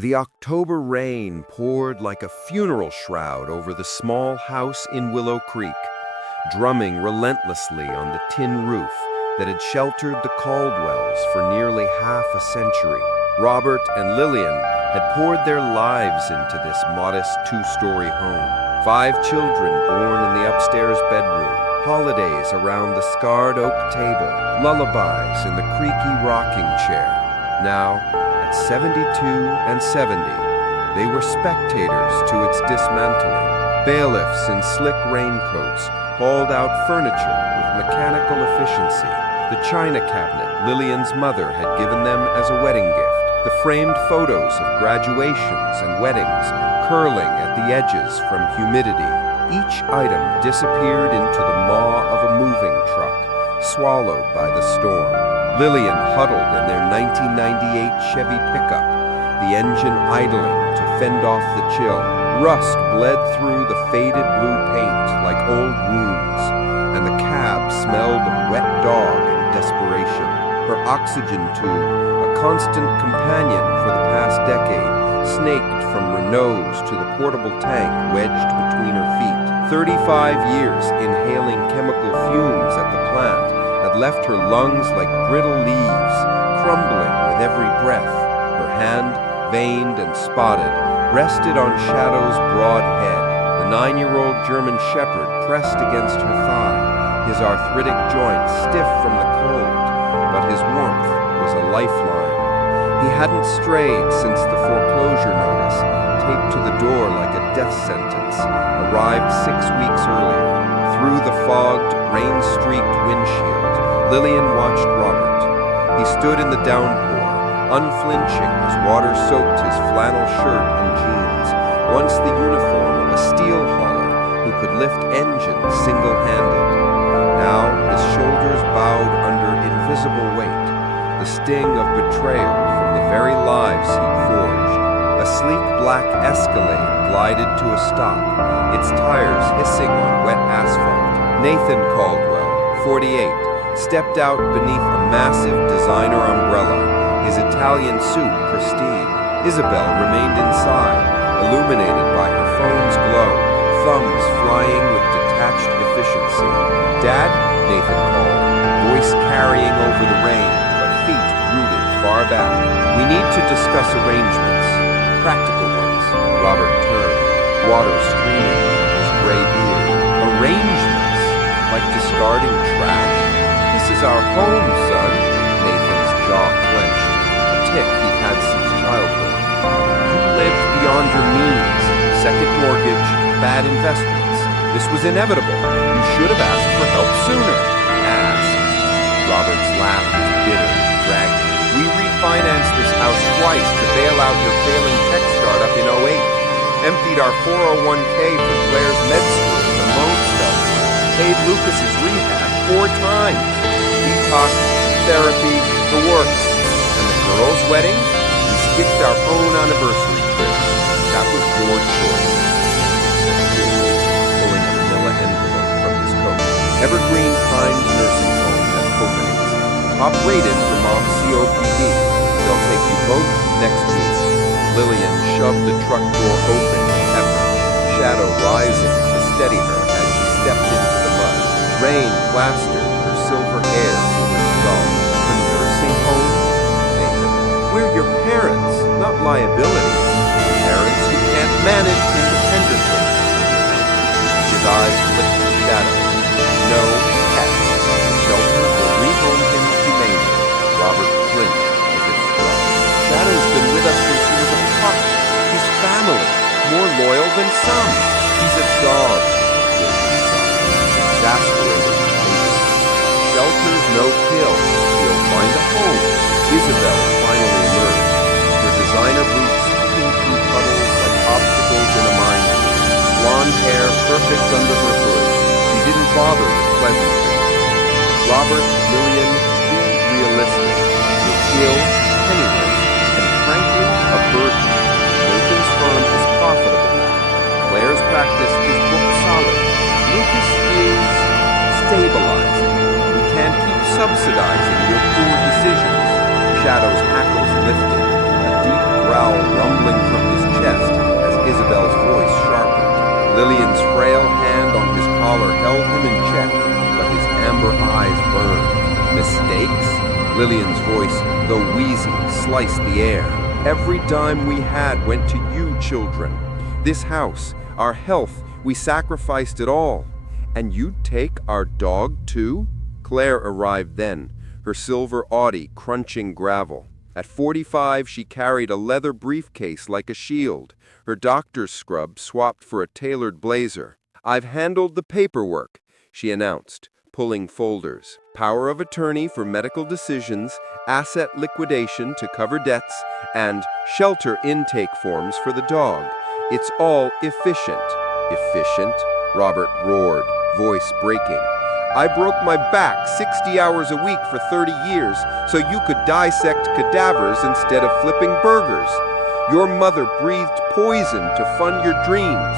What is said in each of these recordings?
The October rain poured like a funeral shroud over the small house in Willow Creek, drumming relentlessly on the tin roof that had sheltered the Caldwells for nearly half a century. Robert and Lillian had poured their lives into this modest two-story home. 5 children born in the upstairs bedroom, holidays around the scarred oak table, lullabies in the creaky rocking chair. Now, at 72 and 70, they were spectators to its dismantling. Bailiffs in slick raincoats hauled out furniture with mechanical efficiency. The china cabinet Lillian's mother had given them as a wedding gift. The framed photos of graduations and weddings curling at the edges from humidity. Each item disappeared into the maw of a moving truck, swallowed by the storm. Lillian huddled in their 1998 Chevy pickup, the engine idling to fend off the chill. Rust bled through the faded blue paint like old wounds, and the cab smelled of wet dog and desperation. Her oxygen tube, a constant companion for the past decade, snaked from her nose to the portable tank wedged between her feet. 35 years inhaling chemical fumes at the plant had left her lungs like brittle leaves, crumbling with every breath. Her hand, veined and spotted, rested on Shadow's broad head. The 9-year-old German shepherd pressed against her thigh, his arthritic joints stiff from the cold, but his warmth was a lifeline. He hadn't strayed since the foreclosure notice, taped to the door like a death sentence, arrived 6 weeks earlier. Through the fogged, rain-streaked windshield, Lillian watched Robert. He stood in the downpour, unflinching as water soaked his flannel shirt and jeans, once the uniform of a steel hauler who could lift engines single-handed. Now his shoulders bowed under invisible weight, the sting of betrayal from the very lives he'd forged. A sleek black Escalade glided to a stop, its tires hissing on wet asphalt. Nathan Caldwell, 48, stepped out beneath a massive designer umbrella, his Italian suit pristine. Isabel remained inside, illuminated by her phone's glow, thumbs flying with detached efficiency. "Dad?" Nathan called, voice carrying over the rain, but feet rooted far back. "We need to discuss arrangements, practical ones." Robert turned, water streaming from his gray beard. "Arrangements? Like discarding trash? This is our home, son." Nathan's jaw clenched, a tic he'd had since childhood. "You lived beyond your means. Second mortgage, bad investments. This was inevitable. You should have asked for help sooner." "Asked." Robert's laugh was bitter, ragged. "We refinanced this house twice to bail out your failing tech startup in '08. Emptied our 401k for Claire's med school and loan stuff. Paid Lucas's rehab 4 times. Detox, therapy, the works. And the girls' weddings? We skipped our own anniversary trips. That was your choice," said coolly, pulling a manila envelope from his coat. "Evergreen Pines Nursing Home has openings. Top rated for mom's COPD. They'll take you both next week." Lillian shoved the truck door open with effort, Shadow rising to steady her as she stepped into the mud. Rain plastered her silver hair to her skull. "A nursing home?" "Nathan, we're your parents, not liabilities. Parents who can't manage independently." His eyes flicked to Shadow. "No pets. The shelter will rehome him humanely." Robert flinched as if struck. "Shadow's been with us since he was a pup. He's family, more loyal than some. He's a dog." Exasperated, "Shelter's no kill. He'll find a home." Isabel finally emerged, her designer boots picking through puddles like obstacles in a minefield. Blonde hair perfect under her hood, she didn't bother with pleasantries. Robert, Lillian, too realistic, was ill, penniless, and frankly, a burden. Nathan's firm is profitable now. Claire's practice is book solid. Lucas is stabilizing. We can't keep subsidizing your poor decisions. Shadow's hackles lifted, a deep growl rumbling Lillian's frail hand on his collar held him in check, but his amber eyes burned. Mistakes? Lillian's voice, though wheezy, sliced the air. Every dime we had went to you, children. This house, our health, we sacrificed it all. And you'd take our dog, too? Claire arrived then, her silver Audi crunching gravel. At 45, she carried a leather briefcase like a shield, her doctor's scrub swapped for a tailored blazer. "I've handled the paperwork," she announced, pulling folders. Power of attorney for medical decisions, asset liquidation to cover debts, and shelter intake forms for the dog. It's all efficient. Efficient? Robert roared, voice breaking. "I broke my back 60 hours a week for 30 years so you could dissect cadavers instead of flipping burgers. Your mother breathed poison to fund your dreams.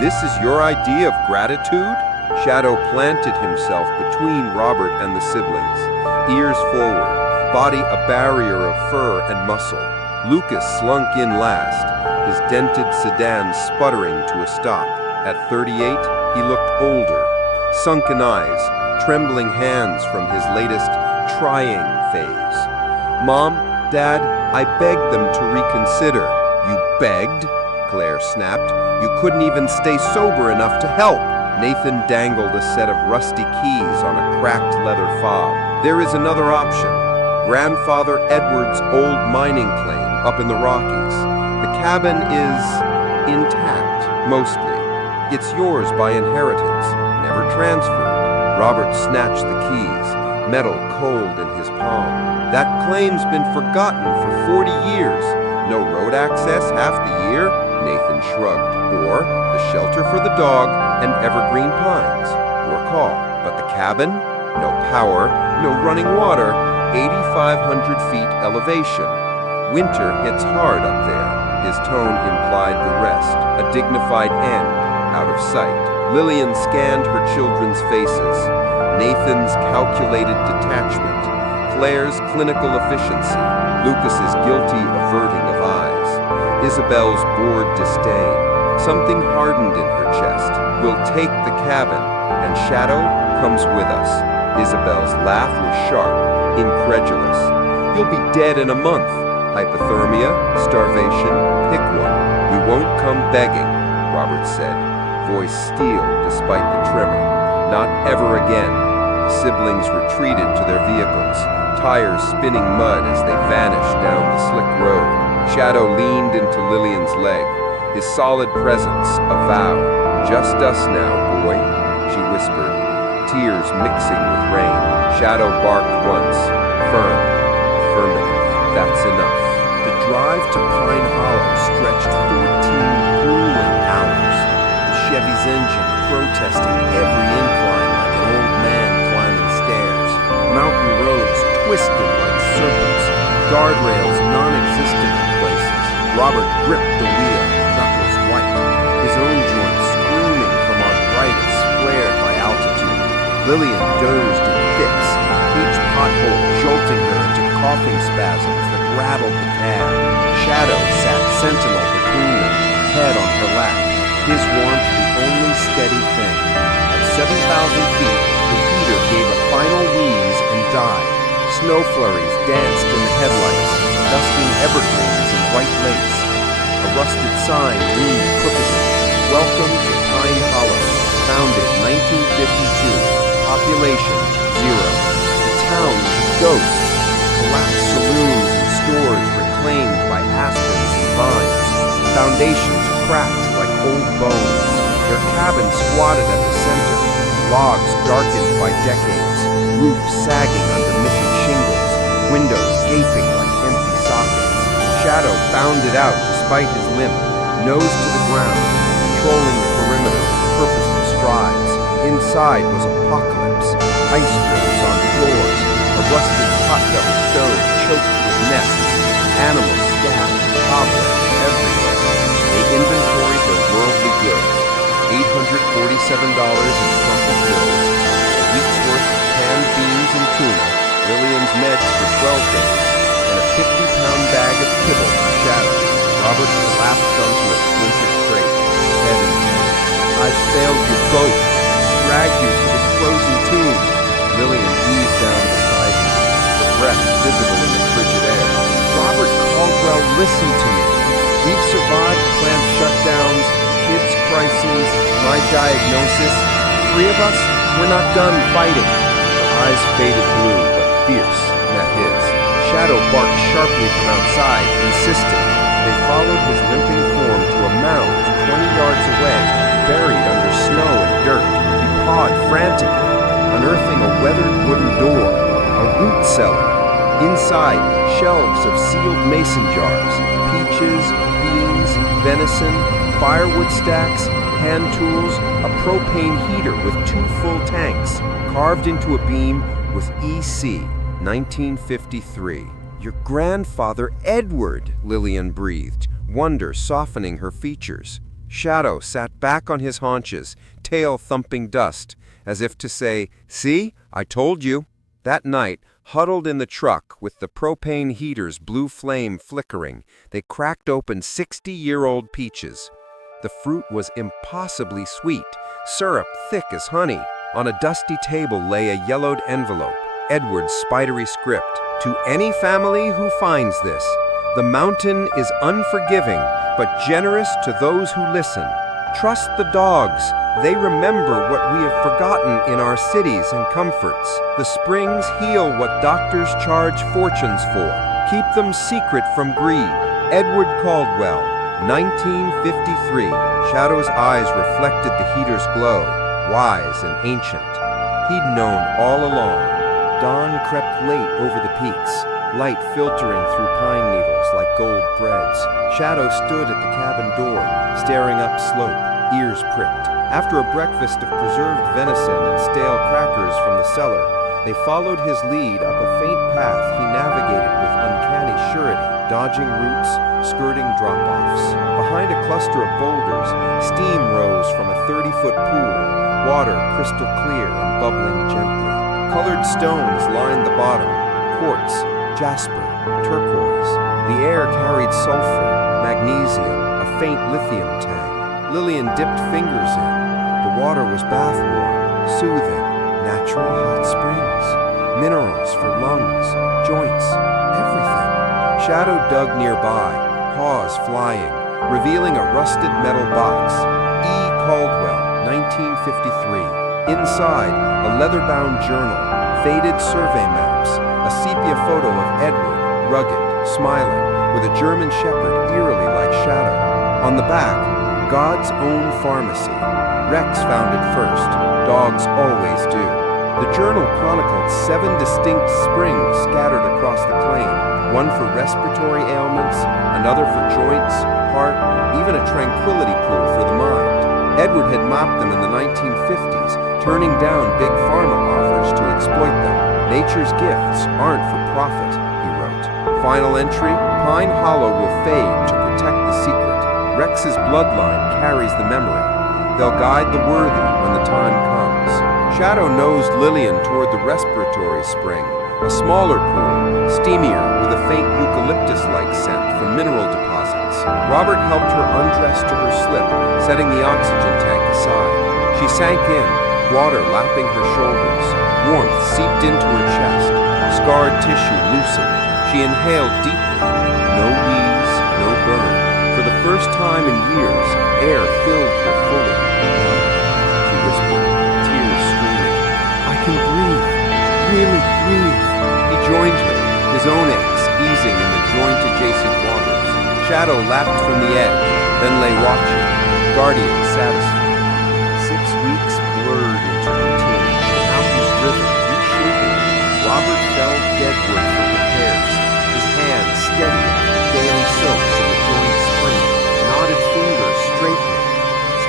This is your idea of gratitude?" Shadow planted himself between Robert and the siblings, ears forward, body a barrier of fur and muscle. Lucas slunk in last, his dented sedan sputtering to a stop. At 38, he looked older, sunken eyes, trembling hands from his latest trying phase. "Mom, Dad, I begged them to reconsider." "You begged?" Claire snapped. "You couldn't even stay sober enough to help." Nathan dangled a set of rusty keys on a cracked leather fob. "There is another option. Grandfather Edward's old mining claim up in the Rockies. The cabin is intact, mostly. It's yours by inheritance, never transferred." Robert snatched the keys, metal cold in his palm. "That claim's been forgotten for 40 years. No road access half the year?" Nathan shrugged. "Or the shelter for the dog and evergreen pines. Your call. But the cabin? No power, no running water, 8,500 feet elevation. Winter hits hard up there." His tone implied the rest, a dignified end, out of sight. Lillian scanned her children's faces. Nathan's calculated detachment, Claire's clinical efficiency, Lucas's guilty averting of eyes, Isabel's bored disdain. Something hardened in her chest. "We'll take the cabin, and Shadow comes with us." Isabel's laugh was sharp, incredulous. "You'll be dead in a month. Hypothermia, starvation, pick one. We won't come begging," Robert said, voice steel despite the tremor. "Not ever again." The siblings retreated to their vehicles, tires spinning mud as they vanished down the slick road. Shadow leaned into Lillian's leg, his solid presence a vow. "Just us now, boy," she whispered, tears mixing with rain. Shadow barked once, firm, affirmative. "That's enough." The drive to Pine Hollow stretched 14 grueling hours, the Chevy's engine protesting every incline like an old man climbing stairs. Mountain roads twisted like serpents, guardrails non-existent in places. Robert gripped the wheel, knuckles white, his own joints screaming from arthritis flared by altitude. Lillian dozed in fits, each pothole jolting her into coughing spasms that rattled the cab. Shadow sat sentinel between them, head on her lap, his warmth the only steady thing. At 7,000 feet, the heater gave a final wheeze and died. Snow flurries danced in the headlights, dusting evergreens in white lace. A rusted sign loomed crookedly. "Welcome to Pine Hollow, founded 1952. Population 0. The town was a ghost. Collapsed saloons and stores reclaimed by aspens and vines. Foundations cracked like old bones. Their cabin squatted at the center, logs darkened by decades, roof sagging under missing shingles, windows gaping like empty sockets. Shadow bounded out despite his limp, nose to the ground, controlling the perimeter with purposeful strides. Inside was apocalypse, ice grills on floors, a rusted pot-belly stove choked with nests, animals scattered, cobwebs everywhere. They inventoried their worldly goods, $847 in crumpled bills, a week's worth of canned beans and tuna, Lillian's meds for 12 days, and a 50-pound bag of kibble for Shadow. Robert collapsed onto a splintered crate, head in hands. "I've failed you both, dragged you to this frozen tomb. Lillian eased down beside him, her breath visible in the frigid air. Robert Caldwell, listen to me. We've survived plant shutdowns, kids' crises, my diagnosis. Three of us, we're not done fighting. Her eyes faded blue, but fierce, met his. Shadow barked sharply from outside, insistent. They followed his limping form to a mound 20 yards away, buried under snow and dirt. He pawed frantically, unearthing a weathered wooden door, a root cellar. Inside, shelves of sealed mason jars, peaches, beans, venison, firewood stacks, hand tools, a propane heater with 2 full tanks, carved into a beam with EC, 1953. Your grandfather, Edward, Lillian breathed, wonder softening her features. Shadow sat back on his haunches, tail thumping dust, as if to say, "See, I told you." That night, huddled in the truck with the propane heater's blue flame flickering, they cracked open 60-year-old peaches. The fruit was impossibly sweet, syrup thick as honey. On a dusty table lay a yellowed envelope, Edward's spidery script. To any family who finds this, the mountain is unforgiving, but generous to those who listen. Trust the dogs. They remember what we have forgotten in our cities and comforts. The springs heal what doctors charge fortunes for. Keep them secret from greed. Edward Caldwell, 1953. Shadow's eyes reflected the heater's glow, wise and ancient. He'd known all along. Dawn crept late over the peaks, light filtering through pine needles like gold threads. Shadow stood at the cabin door, staring up slope, ears pricked. After a breakfast of preserved venison and stale crackers from the cellar, they followed his lead up a faint path he navigated with uncanny surety, dodging roots, skirting drop-offs. Behind a cluster of boulders, steam rose from a 30-foot pool, water crystal clear and bubbling gently. Colored stones lined the bottom, quartz, jasper, turquoise. The air carried sulfur, magnesium, a faint lithium tang. Lillian dipped fingers in. The water was bath-warm, soothing, natural hot springs. Minerals for lungs, joints, everything. Shadow dug nearby, paws flying, revealing a rusted metal box. E. Caldwell, 1953. Inside, a leather-bound journal, faded survey maps, a sepia photo of Edward, rugged, smiling, with a German shepherd eerily like Shadow. On the back, God's own pharmacy. Rex found it first. Dogs always do. The journal chronicled 7 distinct springs scattered across the claim, one for respiratory ailments, another for joints, heart, even a tranquility pool for the mind. Edward had mapped them in the 1950s, turning down big pharma offers to exploit them. Nature's gifts aren't for profit, he wrote. Final entry, Pine Hollow will fade to protect the secret. Rex's bloodline carries the memory. They'll guide the worthy when the time comes. Shadow nosed Lillian toward the respiratory spring, a smaller pool, steamier with a faint eucalyptus-like scent from mineral deposits. Robert helped her undress to her slip, setting the oxygen tank aside. She sank in, water lapping her shoulders. Warmth seeped into her chest. Scarred tissue loosened. She inhaled deeply. No wheeze, no burn. For the first time in years, air filled her fully. She whispered, tears streaming. I can breathe. Really breathe. He joined her, his own aches easing in the joint-adjacent waters. Shadow lapped from the edge, then lay watching, guardian satisfied. 6 weeks blurred into routine, the mountain's rhythm reshaping. Robert felled deadwood for repairs, his hands steady after daily soaks in the joint spring, knotted fingers straightening,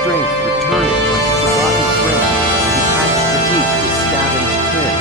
strength returning like a forgotten friend. He patched the roof with scavenged tin,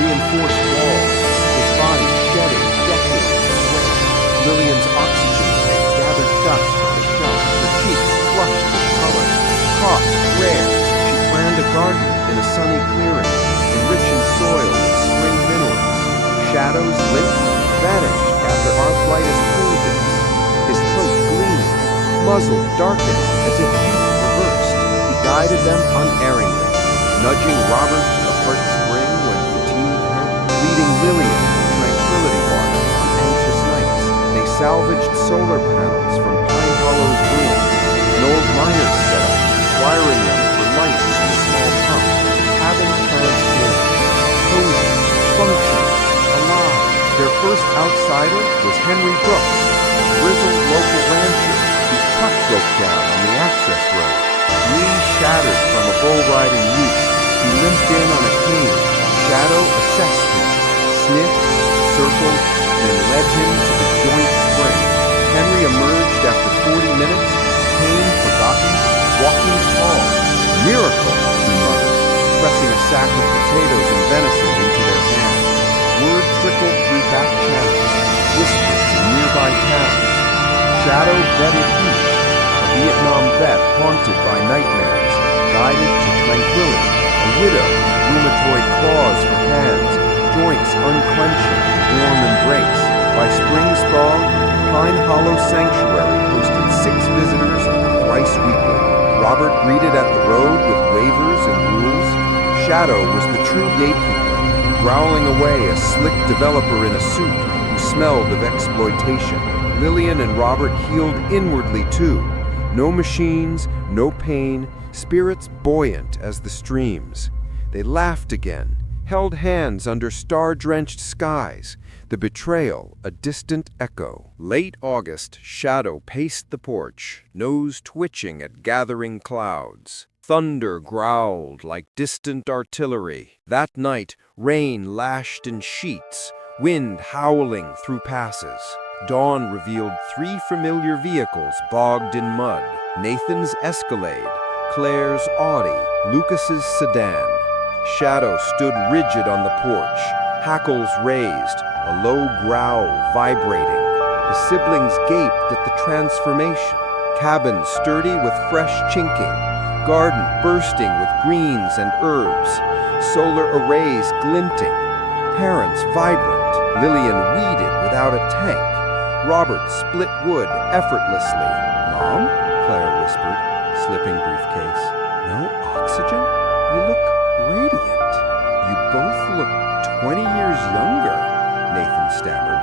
reinforced walls, his body shedding decades of sweat. Lillian's oxygen tank gathered dust on the shelf, her cheeks flushed with color. Cost rare. She planned a garden in a sunny clearing, enriching soil with spring minerals. Shadow's limp vanished after arthritis cold days. His coat gleamed, muzzle darkened as if heat reversed. He guided them unerringly, nudging Robert to the heart spring when fatigue hit, leading Lillian to tranquility water on anxious nights. They salvaged solar panels from Pine Hollow's ruins, an old miner's setup, wiring them for lights and a small pump. Cabin transformed, cozy, functional, alive. Their first outsider was Henry Brooks, a grizzled local rancher whose truck broke down on the access road. Knees shattered from a bull-riding youth, he limped in on a cane. Shadow assessed him, sniffed, circled, and led him to the joint spring. Henry emerged after 40 minutes, pain forgotten, walking tall. Miracle, he muttered, pressing a sack of potatoes and venison into their hands. Word trickled through back channels, whispers in nearby towns. Shadow vetted each, a Vietnam vet haunted by nightmares, guided to tranquility, a widow, rheumatoid claws for hands, joints unclenching in warm embrace. By spring's thaw, Pine Hollow Sanctuary hosted 6 visitors thrice weekly. Robert greeted at the road with waivers and rules. Shadow was the true gatekeeper, growling away a slick developer in a suit who smelled of exploitation. Lillian and Robert healed inwardly too. No machines, no pain, spirits buoyant as the streams. They laughed again, held hands under star-drenched skies, the betrayal a distant echo. Late August, Shadow paced the porch, nose twitching at gathering clouds. Thunder growled like distant artillery. That night, rain lashed in sheets, wind howling through passes. Dawn revealed 3 familiar vehicles bogged in mud. Nathan's Escalade, Claire's Audi, Lucas's sedan. Shadow stood rigid on the porch, hackles raised, a low growl vibrating. The siblings gaped at the transformation. Cabin sturdy with fresh chinking, garden bursting with greens and herbs, solar arrays glinting, parents vibrant. Lillian weeded without a tank. Robert split wood effortlessly. "Mom?" Claire whispered, slipping briefcase. "No oxygen? You look radiant." "You both look 20 years younger," Nathan stammered.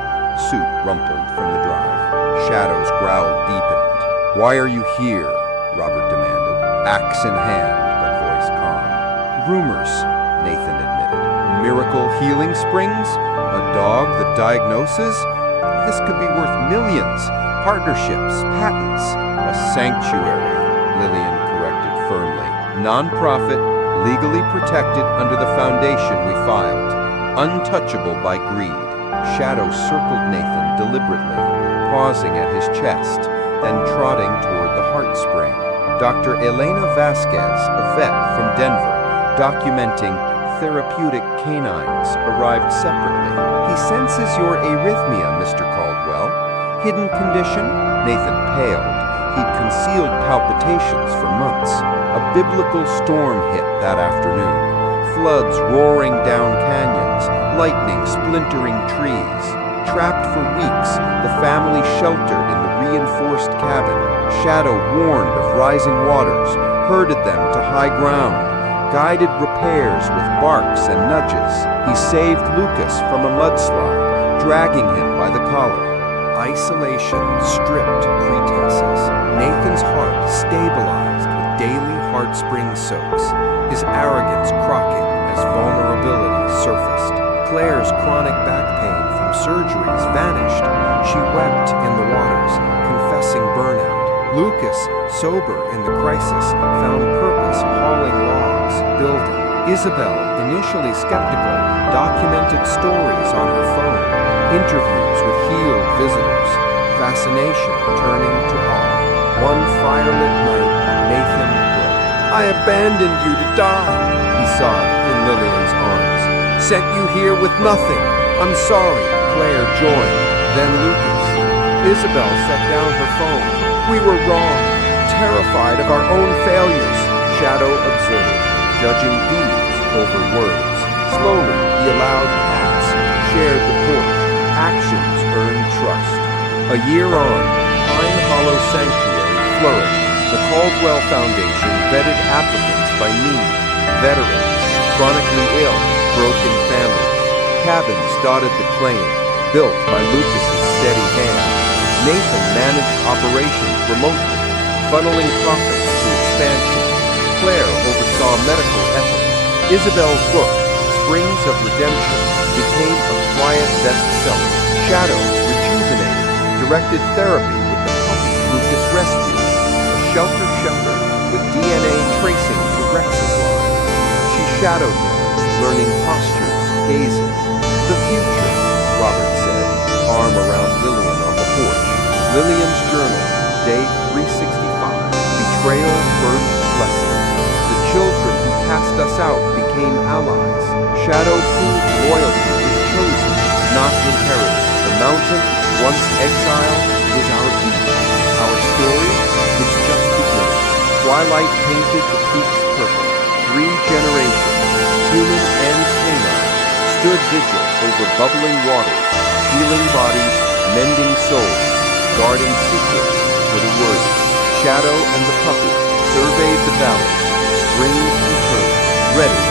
Suit rumpled from the drive. Shadow's growl deepened. "Why are you here?" Robert demanded, axe in hand, but voice calm. "Rumors," Nathan admitted. "Miracle healing springs? A dog that diagnoses? This could be worth millions. Partnerships, patents. A sanctuary," Lillian corrected firmly. "Non-profit, legally protected under the foundation we filed. Untouchable by greed." Shadow circled Nathan deliberately, pausing at his chest, then trotting toward the heart spring. Dr. Elena Vasquez, a vet from Denver, documenting therapeutic canines, arrived separately. "He senses your arrhythmia, Mr. Caldwell. Hidden condition?" Nathan paled. He'd concealed palpitations for months. A biblical storm hit that afternoon. Floods roaring down canyons, lightning splintering trees. Trapped for weeks, the family sheltered in the reinforced cabin. Shadow warned of rising waters, herded them to high ground, guided repairs with barks and nudges. He saved Lucas from a mudslide, dragging him by the collar. Isolation stripped pretenses. Nathan's heart stabilized with daily heart spring soaks, his arrogance crocking as vulnerability surfaced. Claire's chronic back pain from surgeries vanished. She wept in the waters, confessing burnout. Lucas, sober in the crisis, found purpose hauling logs, building. Isabel, initially skeptical, documented stories on her phone, interviews with healed visitors, fascination turning to awe. One firelit night, Nathan broke. "I abandoned you to die," he sobbed in Lillian's arms. "Sent you here with nothing. I'm sorry." Claire joined, then Lucas. Isabel set down her phone. "We were wrong, terrified of our own failures," Shadow observed, judging deeds over words. Slowly, he allowed acts, shared the porch. Actions earned trust. A year on, Pine Hollow Sanctuary flourished, The Caldwell Foundation vetted applicants by need, veterans, chronically ill, broken families. Cabins dotted the claim, built by Lucas's steady hand. Nathan managed operations remotely, funneling profits to expansion. Claire oversaw medical ethics. Isabel's book, Springs of Redemption, became a quiet bestseller. Shadow rejuvenated, directed therapy with the puppy Lucas rescued, a shelter shepherd with DNA tracing to Rex's line. She shadowed him, learning postures, gazes. The future, Robert said, arm around Lillian on the porch. Lillian's journal, day 365, betrayal, birth, blessing. The children who cast us out became allies. Shadow proved loyalty is chosen, not inherited. The mountain, once exiled, is our beach. Our story is just beginning. Twilight painted the peaks purple. 3 generations, human and canine, stood vigil over bubbling waters, healing bodies, mending souls, guarding secrets for the worthy. Shadow and the puppy surveyed the valley, springs returned, ready